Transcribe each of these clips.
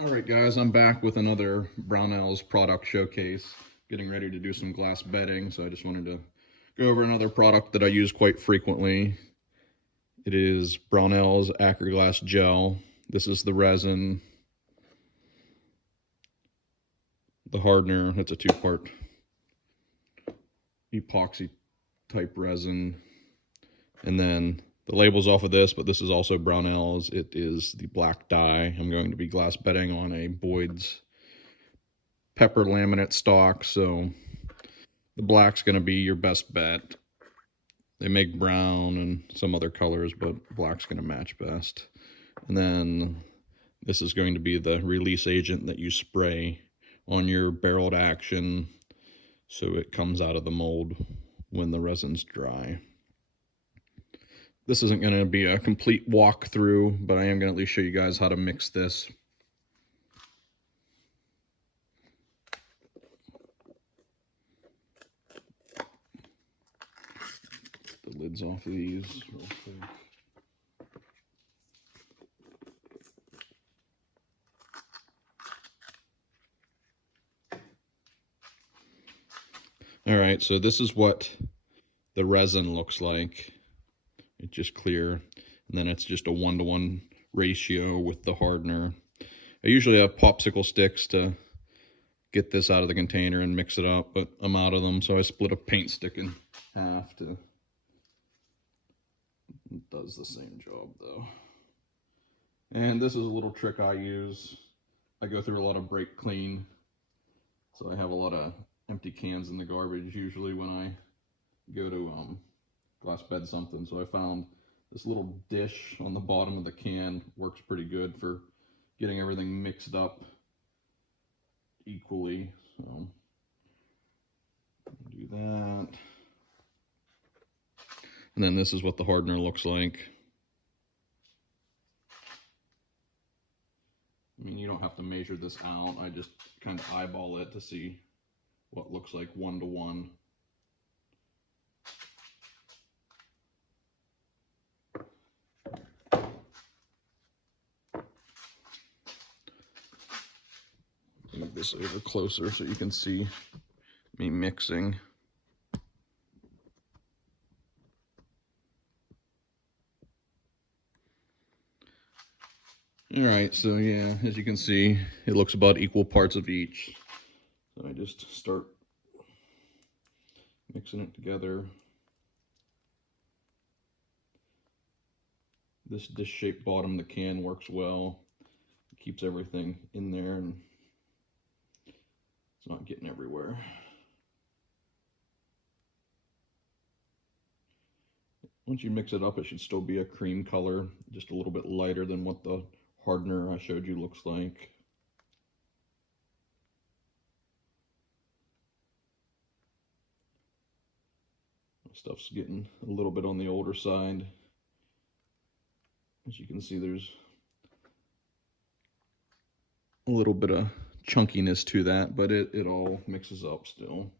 Alright guys, I'm back with another Brownells product showcase, getting ready to do some glass bedding, so I just wanted to go over another product that I use quite frequently. It is Brownells Acraglas Gel. This is the resin, the hardener. It's a two-part epoxy type resin, and then the label's off of this, but this is also Brownells. It is the black dye. I'm going to be glass bedding on a Boyd's pepper laminate stock, so the black's going to be your best bet. They make brown and some other colors, but black's going to match best. And then this is going to be the release agent that you spray on your barreled action so it comes out of the mold when the resin's dry. This isn't going to be a complete walkthrough, but I am going to at least show you guys how to mix this. The lids off of these real quick. All right, so this is what the resin looks like. It's just clear, and then it's just a 1-to-1 ratio with the hardener. I usually have popsicle sticks to get this out of the container and mix it up, but I'm out of them, so I split a paint stick in half to. It does the same job though. And this is a little trick I use. I go through a lot of brake clean, so I have a lot of empty cans in the garbage usually when I go to glass bed something. So I found this little dish on the bottom of the can works pretty good for getting everything mixed up equally. So do that. And then this is what the hardener looks like. I mean, you don't have to measure this out. I just kind of eyeball it to see what looks like 1-to-1. Move this over closer so you can see me mixing. All right, so yeah, as you can see, it looks about equal parts of each. So I just start mixing it together. This dish-shaped bottom of the can works well. It keeps everything in there and it's not getting everywhere. Once you mix it up, it should still be a cream color, just a little bit lighter than what the hardener I showed you looks like. Stuff's getting a little bit on the older side. As you can see, there's a little bit of chunkiness to that, but it all mixes up still.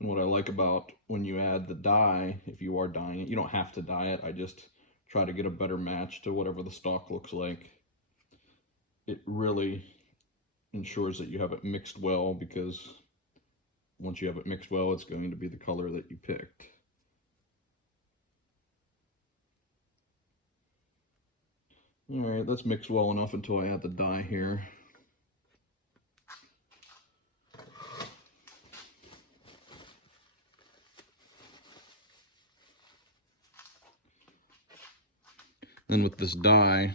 And what I like about when you add the dye, if you are dyeing it, you don't have to dye it. I just try to get a better match to whatever the stock looks like. It really ensures that you have it mixed well, because once you have it mixed well, it's going to be the color that you picked. All right, let's mix well enough until I add the dye here. Then with this dye,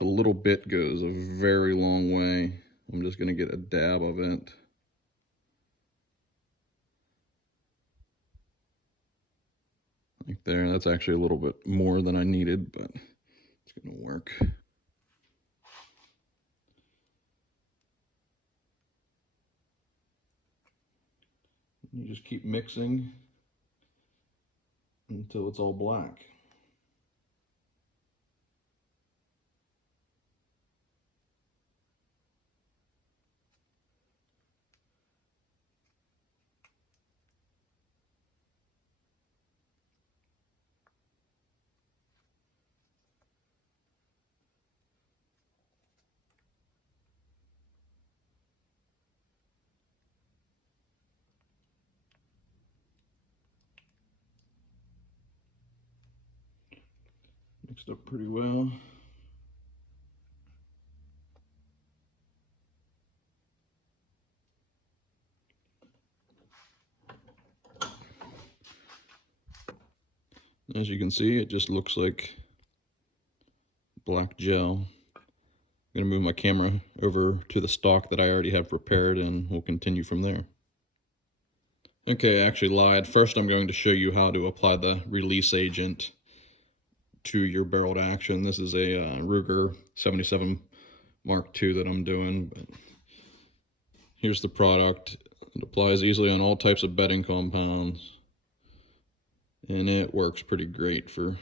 a little bit goes a very long way. I'm just going to get a dab of it. Like there, that's actually a little bit more than I needed, but it's going to work. You just keep mixing until it's all black. Mixed up pretty well. As you can see, it just looks like black gel. I'm going to move my camera over to the stock that I already have prepared, and we'll continue from there. Okay, I actually lied. First, I'm going to show you how to apply the release agent to your barreled action. This is a Ruger 77 Mark II that I'm doing. But here's the product. It applies easily on all types of bedding compounds, and it works pretty great for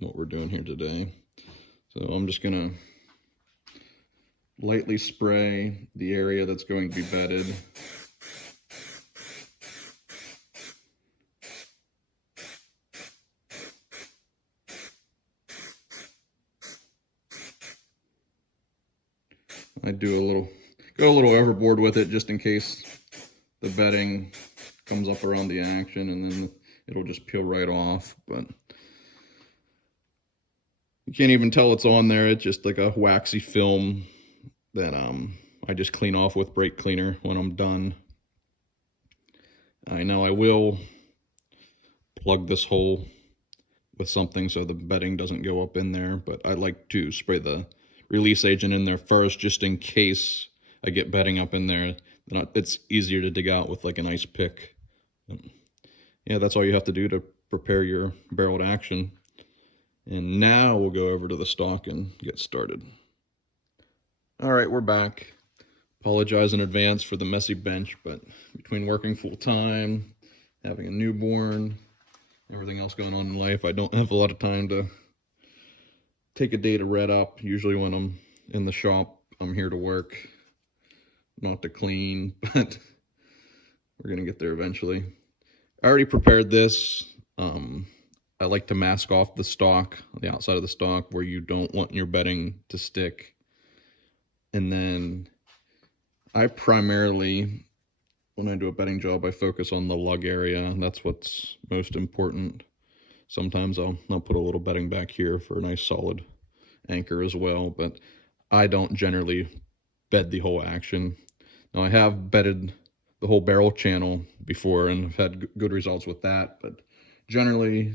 what we're doing here today. So I'm just gonna lightly spray the area that's going to be bedded. I go a little overboard with it just in case the bedding comes up around the action, and then it'll just peel right off. But you can't even tell it's on there. It's just like a waxy film that I just clean off with brake cleaner when I'm done. I know I will plug this hole with something so the bedding doesn't go up in there, but I like to spray the release agent in there first just in case I get bedding up in there. It's easier to dig out with like an ice pick. Yeah, that's all you have to do to prepare your barreled action. And now we'll go over to the stock and get started. All right, we're back. Apologize in advance for the messy bench, but between working full time, having a newborn, everything else going on in life, I don't have a lot of time to take a day to red up. Usually when I'm in the shop, I'm here to work, not to clean, but we're gonna get there eventually. I already prepared this. I like to mask off the stock, the outside of the stock where you don't want your bedding to stick. And then I primarily, when I do a bedding job, I focus on the lug area. That's what's most important. Sometimes I'll put a little bedding back here for a nice solid anchor as well, but I don't generally bed the whole action. Now I have bedded the whole barrel channel before and have had good results with that, but generally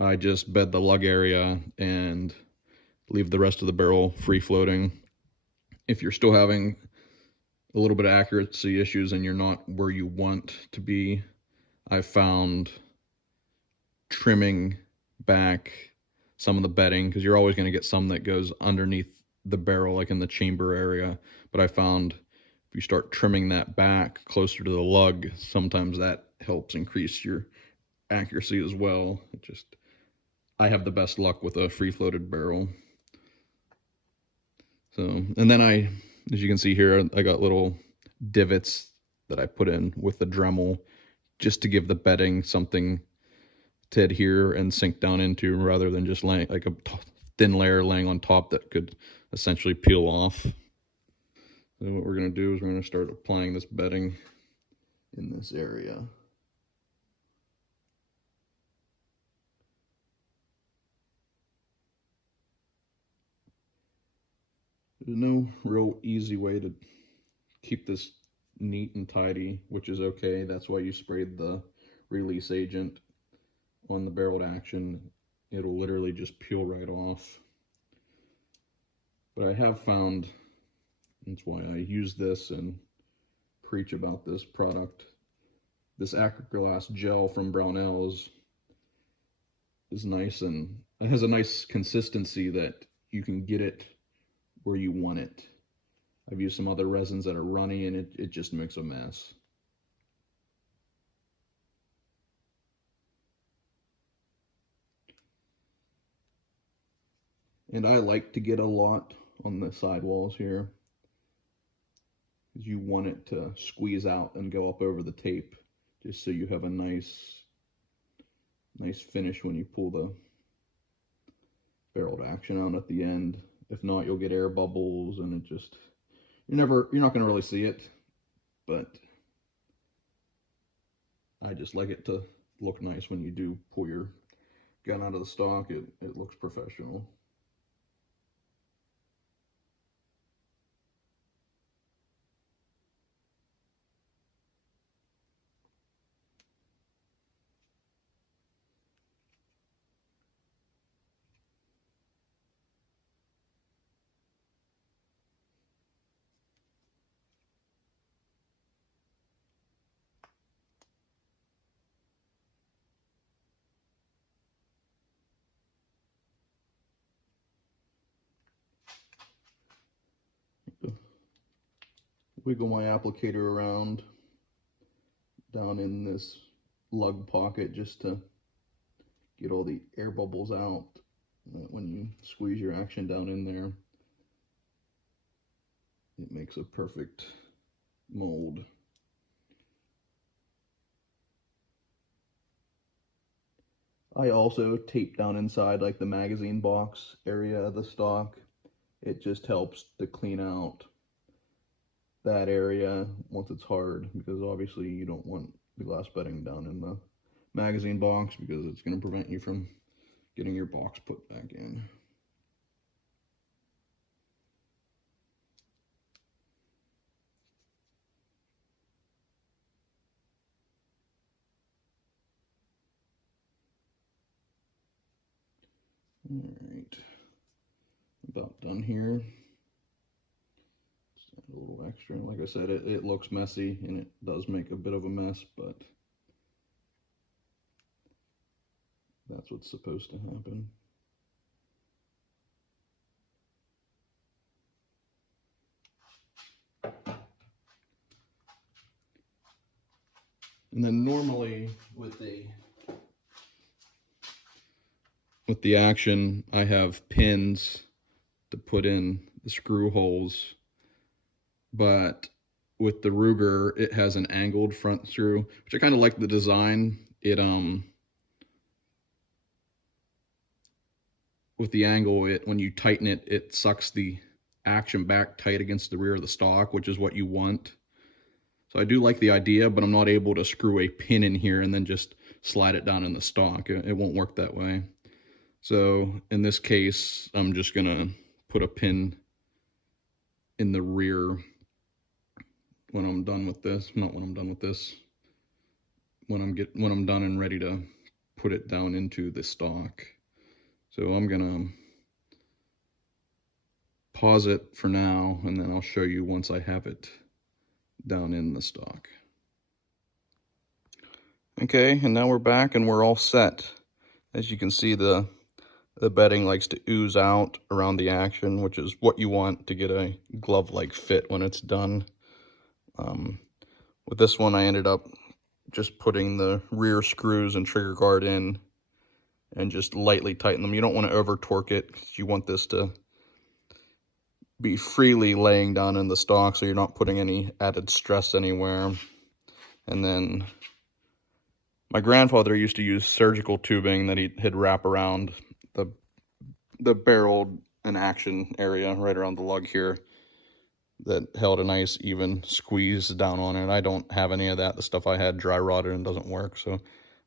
I just bed the lug area and leave the rest of the barrel free floating. If you're still having a little bit of accuracy issues and you're not where you want to be, I found trimming back some of the bedding, because you're always going to get some that goes underneath the barrel, like in the chamber area. But I found if you start trimming that back closer to the lug, sometimes that helps increase your accuracy as well. I have the best luck with a free floated barrel. So, and then as you can see here, I got little divots that I put in with the Dremel just to give the bedding something to adhere and sink down into, rather than just laying like a thin layer laying on top that could essentially peel off. So what we're going to do is we're going to start applying this bedding in this area. There's no real easy way to keep this neat and tidy, which is okay. That's why you sprayed the release agent on the barreled action. It'll literally just peel right off. But I have found, that's why I use this and preach about this product, this Acraglas Gel from Brownells is nice, and it has a nice consistency that you can get it where you want it. I've used some other resins that are runny and it just makes a mess. And I like to get a lot on the sidewalls here, because you want it to squeeze out and go up over the tape, just so you have a nice finish when you pull the barreled action out at the end. If not, you'll get air bubbles, and you're not going to really see it, but I just like it to look nice when you do pull your gun out of the stock. It looks professional. wiggle my applicator around down in this lug pocket just to get all the air bubbles out. When you squeeze your action down in there, it makes a perfect mold. I also tape down inside like the magazine box area of the stock. It just helps to clean out that area once it's hard, because obviously you don't want the glass bedding down in the magazine box because it's going to prevent you from getting your box put back in. All right, about done here. Just add a little extra. Like I said, it looks messy and it does make a bit of a mess, but that's what's supposed to happen. And then normally with the action, I have pins to put in the screw holes, but with the Ruger, it has an angled front screw, which I kind of like the design. It with the angle, when you tighten it, it sucks the action back tight against the rear of the stock, which is what you want. So I do like the idea, but I'm not able to screw a pin in here and then just slide it down in the stock. It won't work that way. So in this case, I'm just gonna put a pin in the rear when I'm done with this. Not when I'm done with this. When I'm done and ready to put it down into the stock. So I'm gonna pause it for now, and then I'll show you once I have it down in the stock. Okay, and now we're back and we're all set. As you can see, the bedding likes to ooze out around the action, which is what you want to get a glove-like fit when it's done. With this one, I ended up just putting the rear screws and trigger guard in and just lightly tighten them. You don't want to over torque it, because you want this to be freely laying down in the stock so you're not putting any added stress anywhere. And then my grandfather used to use surgical tubing that he'd wrap around the barrel and action area right around the lug here that held a nice even squeeze down on it. I don't have any of that. The stuff I had dry rotted and doesn't work, so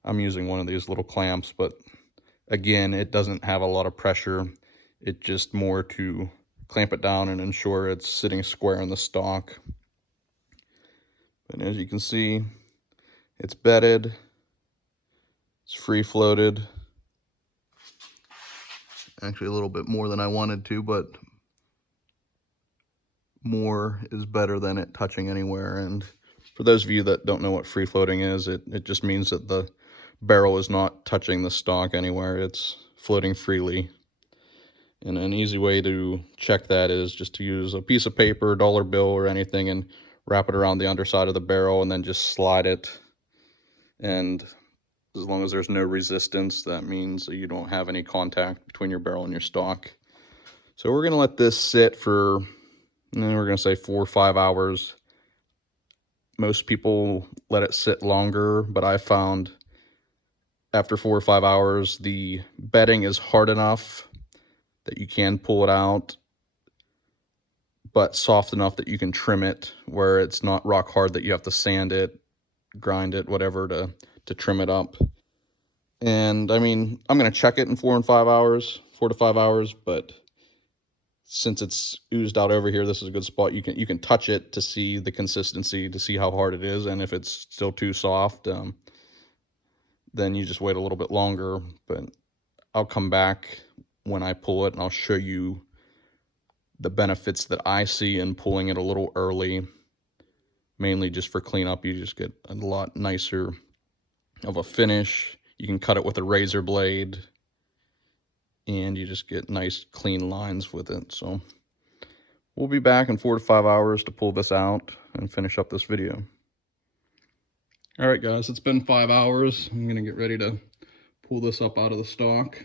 I'm using one of these little clamps. But again, it doesn't have a lot of pressure. It's just more to clamp it down and ensure it's sitting square in the stock. But as you can see, it's bedded, it's free floated. Actually a little bit more than I wanted to, but more is better than it touching anywhere. And for those of you that don't know what free floating is, it just means that the barrel is not touching the stock anywhere. It's floating freely. And an easy way to check that is just to use a piece of paper, dollar bill or anything, and wrap it around the underside of the barrel and then just slide it. And as long as there's no resistance, that means that you don't have any contact between your barrel and your stock. So we're going to let this sit for, we're going to say 4 or 5 hours. Most people let it sit longer, but I found after 4 or 5 hours, the bedding is hard enough that you can pull it out, but soft enough that you can trim it, where it's not rock hard that you have to sand it, grind it, whatever, to trim it up. And I mean, I'm going to check it in 4 to 5 hours, but since it's oozed out over here, this is a good spot. You can touch it to see the consistency, to see how hard it is, and if it's still too soft, then you just wait a little bit longer. But I'll come back when I pull it and I'll show you the benefits that I see in pulling it a little early, mainly just for cleanup. You just get a lot nicer of a finish. You can cut it with a razor blade and you just get nice clean lines with it. So We'll be back in 4 to 5 hours to pull this out and finish up this video. All right, guys, it's been 5 hours. I'm gonna get ready to pull this up out of the stock.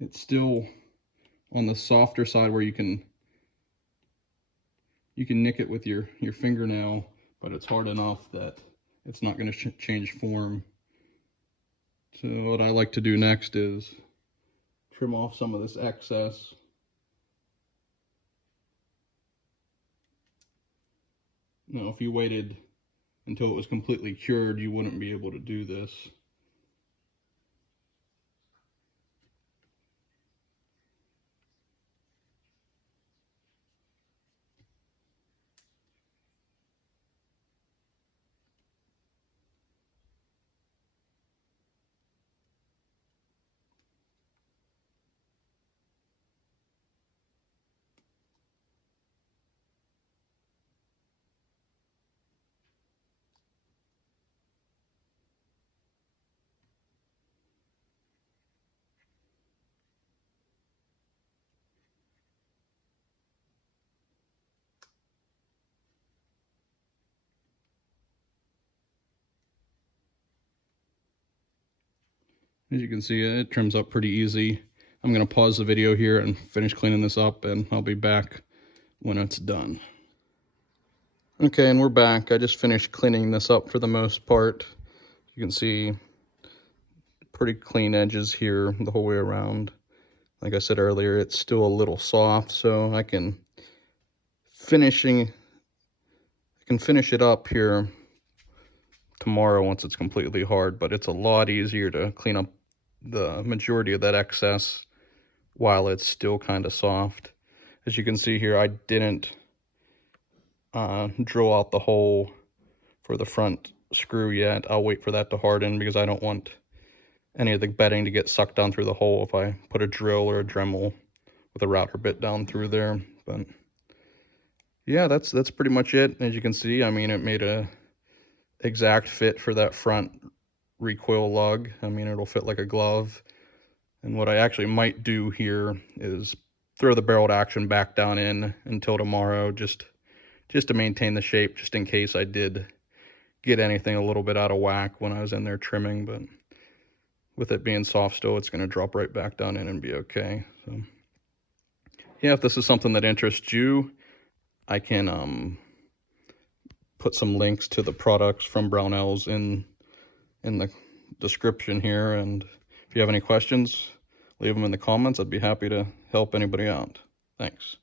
It's still on the softer side where you can nick it with your fingernail, but it's hard enough that it's not going to change form. So what I like to do next is trim off some of this excess. Now, if you waited until it was completely cured, you wouldn't be able to do this. As you can see, it trims up pretty easy. I'm going to pause the video here and finish cleaning this up, and I'll be back when it's done. Okay, and we're back. I just finished cleaning this up for the most part. You can see pretty clean edges here the whole way around. Like I said earlier, it's still a little soft, so I can finish it up here tomorrow once it's completely hard, but it's a lot easier to clean up the majority of that excess while it's still kind of soft. As you can see here, I didn't drill out the hole for the front screw yet. I'll wait for that to harden because I don't want any of the bedding to get sucked down through the hole if I put a drill or a Dremel with a router bit down through there. But yeah, that's pretty much it. As you can see, I mean, it made a exact fit for that front recoil lug. I mean, it'll fit like a glove. And what I actually might do here is throw the barreled action back down in until tomorrow, just to maintain the shape, just in case I did get anything a little bit out of whack when I was in there trimming. But with it being soft still, it's going to drop right back down in and be okay. So yeah, if this is something that interests you, I can put some links to the products from Brownells in the description here, and if you have any questions, leave them in the comments. I'd be happy to help anybody out. Thanks.